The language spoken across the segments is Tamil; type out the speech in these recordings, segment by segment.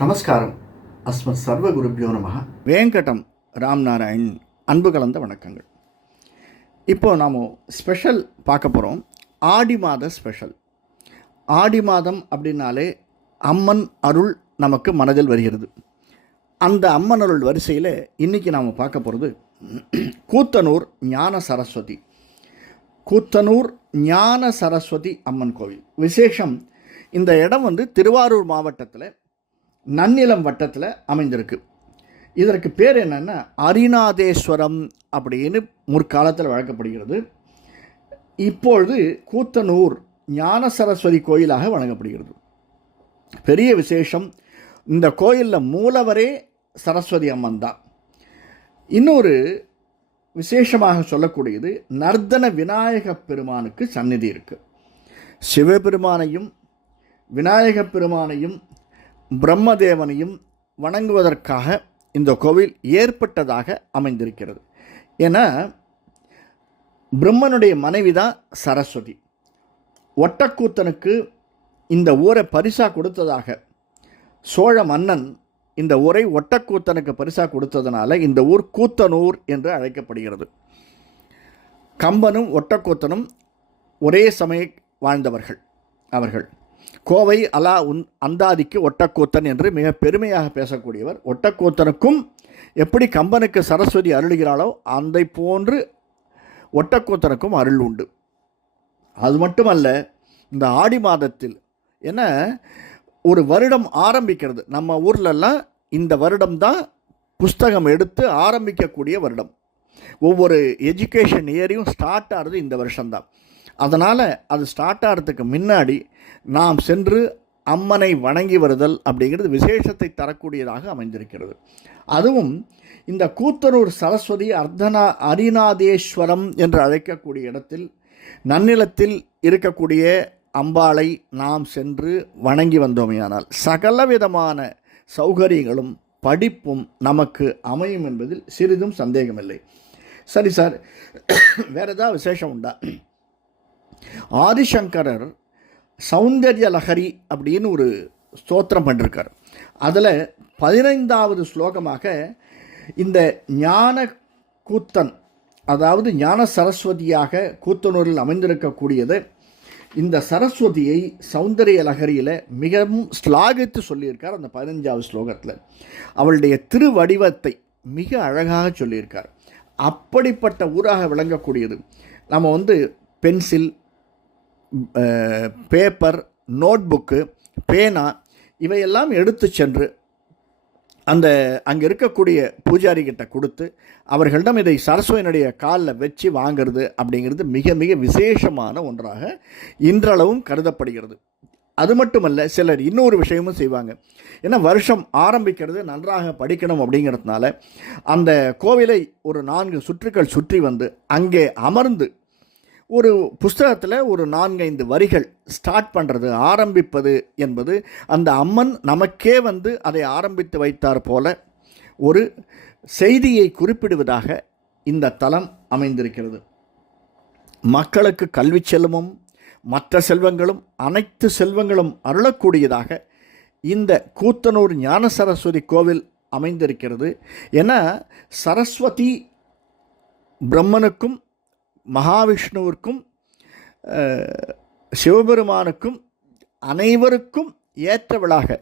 நமஸ்காரம். அஸ்மத் சர்வ குருப்பியோ நம. வேங்கடம் ராம்நாராயண் அன்பு கலந்த வணக்கங்கள். இப்போது நாம் ஸ்பெஷல் பார்க்க போகிறோம் ஆடி மாத ஸ்பெஷல் ஆடி மாதம் அப்படின்னாலே அம்மன் அருள் நமக்கு மனதில் வருகிறது. அந்த அம்மன் அருள் வரிசையில் இன்றைக்கி நாம் பார்க்க போகிறது கூத்தனூர் ஞான சரஸ்வதி. கூத்தனூர் ஞான சரஸ்வதி அம்மன் கோவில். விசேஷம். இந்த இடம் வந்து திருவாரூர் மாவட்டத்தில் நன்னிலம் வட்டத்தில் அமைந்திருக்கு. இதற்கு பேர் என்னென்னா அரிநாதேஸ்வரம் அப்படின்னு முற்காலத்தில் வழங்கப்படுகிறது. இப்பொழுது கூத்தனூர் ஞான சரஸ்வதி கோயிலாக வழங்கப்படுகிறது. பெரிய விசேஷம். இந்த கோயிலில் மூலவரே சரஸ்வதி அம்மன் தான். இன்னொரு விசேஷமாக சொல்லக்கூடியது நர்தன விநாயக பெருமானுக்கு சந்நிதி இருக்குது சிவபெருமானையும் விநாயகப் பெருமானையும் பிரம்மதேவனையும் வணங்குவதற்காக இந்த கோவில் ஏற்பட்டதாக அமைந்திருக்கிறது. ஏன்னா பிரம்மனுடைய மனைவி தான் சரஸ்வதி. ஒட்டக்கூத்தனுக்கு இந்த ஊரை பரிசாக கொடுத்ததாக சோழ மன்னன் இந்த ஊரை ஒட்டக்கூத்தனுக்கு பரிசாக கொடுத்ததுனால இந்த ஊர் கூத்தனூர் என்று அழைக்கப்படுகிறது. கம்பனும் ஒட்டக்கூத்தனும் ஒரே சமய வாழ்ந்தவர்கள் அவர்கள். கோவை அலா உன் அந்தாதிக்கு ஒட்டக்கூத்தன் என்று மிக பெருமையாக பேசக்கூடியவர். ஒட்டக்கூத்தனுக்கும் எப்படி கம்பனுக்கு சரஸ்வதி அருளுகிறாளோ அதை போன்று ஒட்டக்கூத்தனுக்கும் அருள் உண்டு. அது மட்டுமல்ல இந்த ஆடி மாதத்தில் என்ன ஒரு வருடம் ஆரம்பிக்கிறது. நம்ம ஊர்லெல்லாம் இந்த வருடம்தான் புஸ்தகம் எடுத்து ஆரம்பிக்கக்கூடிய வருடம். ஒவ்வொரு எஜுகேஷன் இயரையும் ஸ்டார்ட் ஆகிறது இந்த வருஷம்தான். அதனால் அது ஸ்டார்ட் ஆகிறதுக்கு முன்னாடி நாம் சென்று அம்மனை வணங்கி வருதல் அப்படிங்கிறது விசேஷத்தை தரக்கூடியதாக அமைந்திருக்கிறது. அதுவும் இந்த கூத்தனூர் சரஸ்வதி அர்த்தனா அரிநாதேஸ்வரம் என்று அழைக்கக்கூடிய இடத்தில் நன்னிலத்தில் இருக்கக்கூடிய அம்பாளை நாம் சென்று வணங்கி வந்தோமேயானால் சகல விதமான சௌகரியங்களும் படிப்பும் நமக்கு அமையும் என்பதில் சிறிதும் சந்தேகமில்லை. சரி சார் வேறு ஏதாவது விசேஷம் உண்டா? ஆதிசங்கரர் சௌந்தர்ய லஹரி அப்படின்னு ஒரு ஸ்தோத்திரம் பண்ணிருக்கார். அதில் பதினைந்தாவது ஸ்லோகமாக இந்த ஞான கூத்தன் அதாவது ஞான சரஸ்வதியாக கூத்தனூரில் அமைந்திருக்கக்கூடியது இந்த சரஸ்வதியை சௌந்தரிய லகரியில் மிகவும் ஸ்லாகித்து சொல்லியிருக்கார் அந்த பதினஞ்சாவது ஸ்லோகத்தில். அவளுடைய திருவடிவத்தை மிக அழகாக சொல்லியிருக்கார். அப்படிப்பட்ட ஊராக விளங்கக்கூடியது. நம்ம வந்து பென்சில் பேப்பர் நோட்புக்கு பேனா இவையெல்லாம் எடுத்து சென்று அந்த அங்கே இருக்கக்கூடிய பூஜாரிகிட்ட கொடுத்து அவர்களிடம் இதை சரஸ்வதியினுடைய காலில் வச்சு வாங்கிறது அப்படிங்கிறது மிக மிக விசேஷமான ஒன்றாக இன்றளவும் கருதப்படுகிறது. அது மட்டுமல்ல சிலர் இன்னொரு விஷயமும் செய்வாங்க. ஏன்னா வருஷம் ஆரம்பிக்கிறது நன்றாக படிக்கணும் அப்படிங்கிறதுனால அந்த கோவிலை ஒரு நான்கு சுற்றுக்கள் சுற்றி வந்து அங்கே அமர்ந்து ஒரு புஸ்தகத்தில் ஒரு நான்கைந்து வரிகள் ஸ்டார்ட் பண்ணுறது ஆரம்பிப்பது என்பது அந்த அம்மன் நமக்கே வந்து அதை ஆரம்பித்து வைத்தார் போல ஒரு செய்தியை குறிப்பிடுவதாக இந்த தலம் அமைந்திருக்கிறது. மக்களுக்கு கல்வி செல்வமும் மற்ற செல்வங்களும் அனைத்து செல்வங்களும் அருளக்கூடியதாக இந்த கூத்தனூர் ஞான சரஸ்வதி கோவில் அமைந்திருக்கிறது. என சரஸ்வதி பிரம்மனுக்கும் மகாவிஷ்ணுவிற்கும் சிவபெருமானுக்கும் அனைவருக்கும் ஏற்றவளாக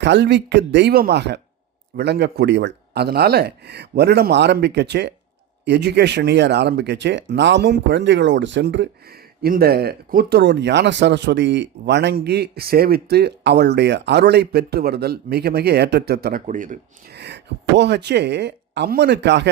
கல்விக்கு தெய்வமாக விளங்கக்கூடியவள். அதனால் வருடம் ஆரம்பிக்கச்சே எஜுகேஷன் இயர் ஆரம்பிக்கச்சே நாமும் குழந்தைகளோடு சென்று இந்த கூத்தனூர் ஞான சரஸ்வதி வணங்கி சேவித்து அவளுடைய அருளை பெற்று வருதல் மிக மிக ஏற்றத்தை தரக்கூடியது. போகச்சே அம்மனுக்காக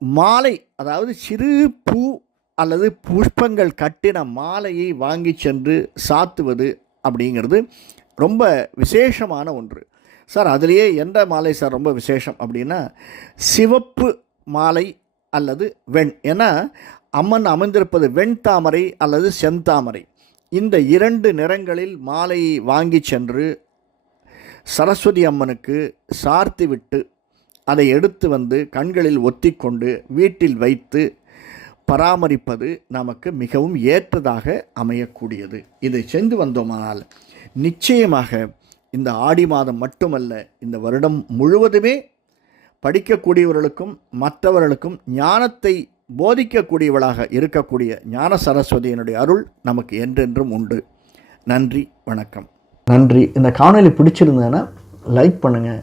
மாலை அதாவது சிறு பூ அல்லது புஷ்பங்கள் கட்டின மாலையை வாங்கி சென்று சாத்துவது அப்படிங்கிறது ரொம்ப விசேஷமான ஒன்று. சார் அதுலேயே எந்த மாலை சார் ரொம்ப விசேஷம் அப்படின்னா சிவப்பு மாலை அல்லது வெண். ஏன்னா அம்மன் அமைந்திருப்பது வெண் தாமரை அல்லது செந்தாமரை இந்த இரண்டு நிறங்களில் மாலையை வாங்கி சென்று சரஸ்வதி அம்மனுக்கு சார்த்தி விட்டு அதை எடுத்து வந்து கண்களில் ஒத்திக்கொண்டு வீட்டில் வைத்து பராமரிப்பது நமக்கு மிகவும் ஏற்றதாக அமையக்கூடியது. இதை சென்று வந்தோமானால் நிச்சயமாக இந்த ஆடி மாதம் மட்டுமல்ல இந்த வருடம் முழுவதுமே படிக்கக்கூடியவர்களுக்கும் மற்றவர்களுக்கும் ஞானத்தை போதிக்கக்கூடியவளாக இருக்கக்கூடிய ஞான சரஸ்வதியினுடைய அருள் நமக்கு என்றென்றும் உண்டு. நன்றி வணக்கம். நன்றி. இந்த காணொளி பிடிச்சிருந்தேன்னா லைக் பண்ணுங்கள்